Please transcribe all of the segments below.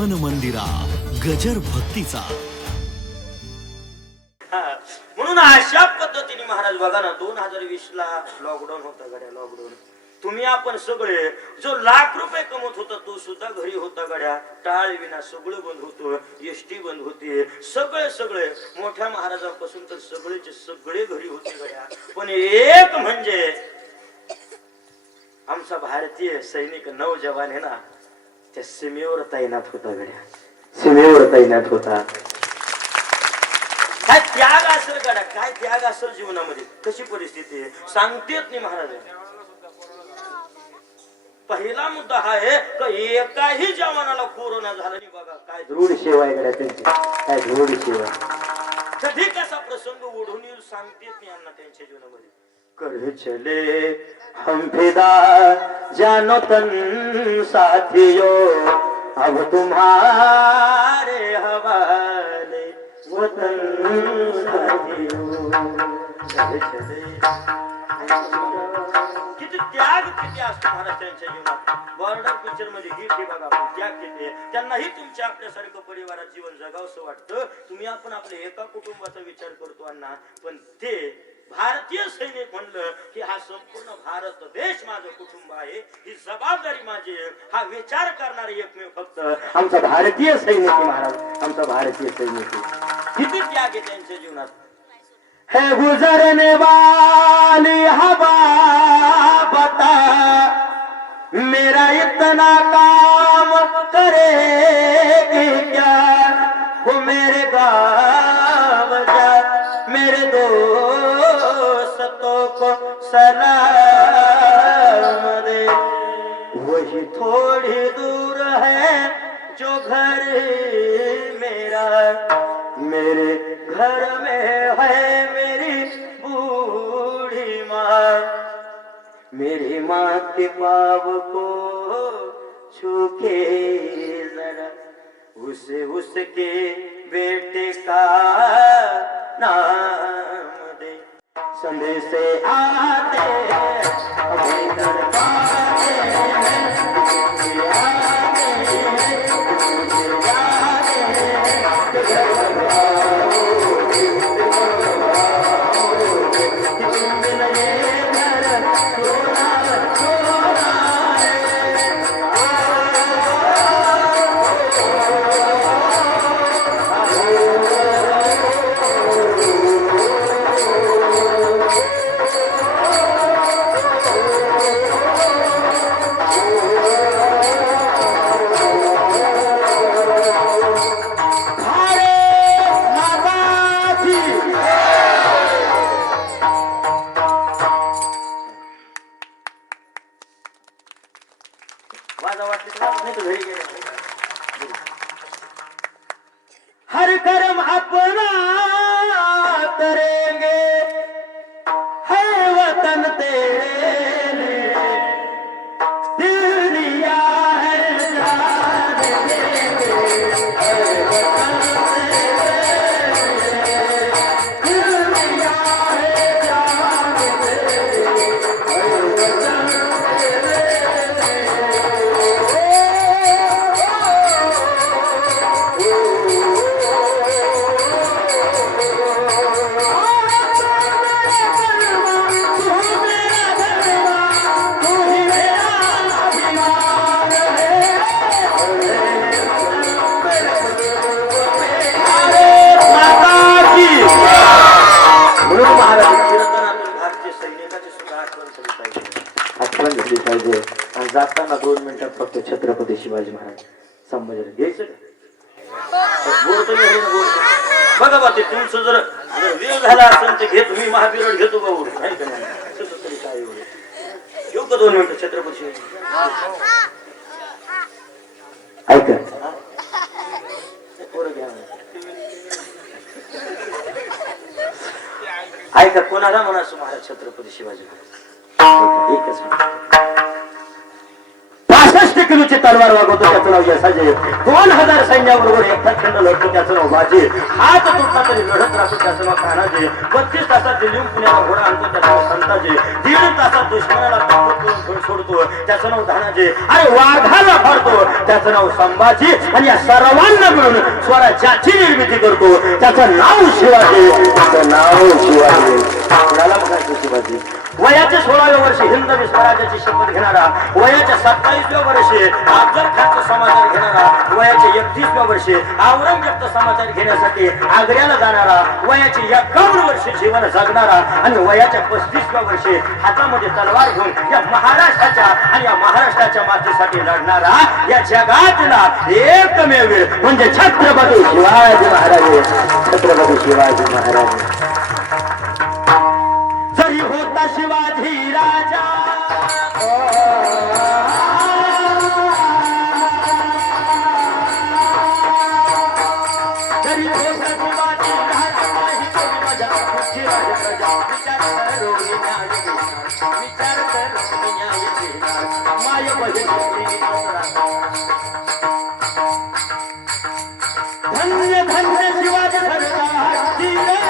मन मंदिरा गजर भक्तीचा. म्हणून अशा पद्धतीने महाराज बघा ना दोन हजार वीस ला लॉकडाऊन होता गड्या लॉकडाऊन तुम्ही आपण सगळे जो लाख रुपये कमवत होता तो सुद्धा घरी होता गड्या. टाळ विना सगळं बंद होतं एसटी बंद होती. सगळे सगळे मोठ्या महाराजांपासून तर सगळेचे सगळे घरी होते गड्या. पण एक म्हणजे आमचा भारतीय सैनिक नौजवान आहे ना त्या सीमेवर तैनात होता गड्या. सीमेवर तैनात होता. काय त्याग असेल गड्या काय त्याग असेल जीवनामध्ये? कशी परिस्थिती आहे? सांगतेत नाही महाराज. पहिला मुद्दा हा आहे का एकाही जवानाला कोरोना झाला नाही बघा. काय दृढ सेवा आहे गड्या त्यांची. काय दृढ सेवा? कधी कसा प्रसंग ओढून येईल सांगतेत नाही यांना त्यांच्या जीवनामध्ये. कर चले। हम फिदा जानो तन साथियों। अब तुम्हारे हवाले वतन चले किती त्याग किती असतो महाराष्ट्रांच्या जीवनात. बॉर्डर पिक्चरमध्ये ही हे बघा आपण त्याग किती आहे. त्यांनाही तुमच्या आपल्यासारखं परिवारात जीवन जगावसं वाटतं. तुम्ही आपण आपल्या एका कुटुंबाचा विचार करतो अण्णा पण ते भारतीय सैनिक म्हणलं की हा संपूर्ण भारत देश माझं कुटुंब आहे ही जबाबदारी माझी आहे हा विचार करणारे एकमेव फक्त आमचा भारतीय सैनिक आहे महाराज आमचा भारतीय सैनिक किती त्याग आहे त्यांच्या जीवनात? हे गुजरने बा सलाम दे वही थोड़ी दूर है जो घर मेरा। मेरे घर में है मेरी बूढ़ी माँ। मेरी माँ के पाव को छूके जरा। उसे उसके बेटे का नाम संदेश आते घरी गेले. हर कर्म अपना करेंगे जाताना दोन मिनिटात फक्त छत्रपती शिवाजी महाराज संभाजी घ्यायचं बघा बा ते तुमचं जर वेळ झाला असेल तर घेतो मी महावीर घेतो बा उडून. का नाही? काय येऊ का दोन मिनिटं छत्रपती शिवाजी? ऐका. ना. ऐका कोणाला म्हणा महाराज छत्रपती शिवाजी? महाराज एकच किलोची तलवार वागवतो त्याचं नाव यसाजे दोन हजार सैन्याबरोबर एकटा खंड लढतो त्याचं नाव बाजी. हात तुटला तरी लढत राहतो त्याचं नाव तानाजी बत्तीस तासात दिल्ली पुण्याला घोडा आणतो त्याचं नाव संताजी. दीड तासात दुश्मनाला सोडतो त्याचं नाव धानाजी. अरे वाघाला फाडतो त्याचं नाव संभाजी. आणि या सर्वांना मिळून स्वराज्याची निर्मिती करतो. त्याचं नाव शिवाजी. त्याचं नाव शिवाजी. कोणाला म्हणायचं शिवाजी. वयाच्या सोळाव्या वर्षी हिंद स्वराज्याची शपथ घेणारा वयाच्या सत्तावीसव्या वर्षी अफजल खानचा समाचार घेणारा वयाच्या एकतीसव्या वर्षी औरंगजेबचा समाचार घेण्यासाठी आग्र्याला जाणारा वयाची एकावन्न वर्षी जीवन जगणारा आणि वयाच्या पस्तीसव्या वर्षी हातामध्ये तलवार घेऊन या महाराष्ट्राच्या आणि या महाराष्ट्राच्या मातीसाठी लढणारा या जगातला एकमेव म्हणजे छत्रपती शिवाजी महाराज. छत्रपती शिवाजी महाराज. शिवाजी राजा जरी शिवाजी राजा नाही प्रजा विचार विचार माय धन्य धन्य शिवाजी सरकार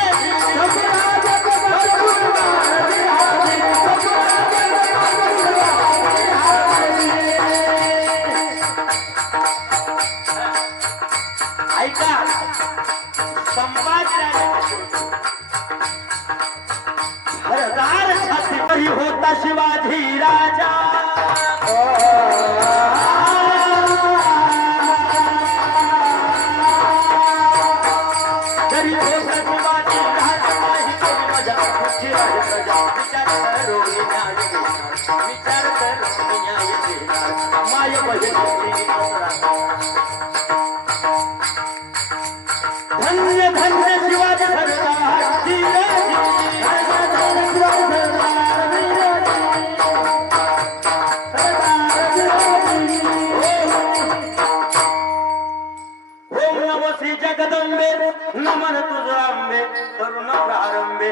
संभाजीराजे होता शिवाजी राजा विचार विचार माय बहिणी जगदम्बे नम्रुज़े करुण आर में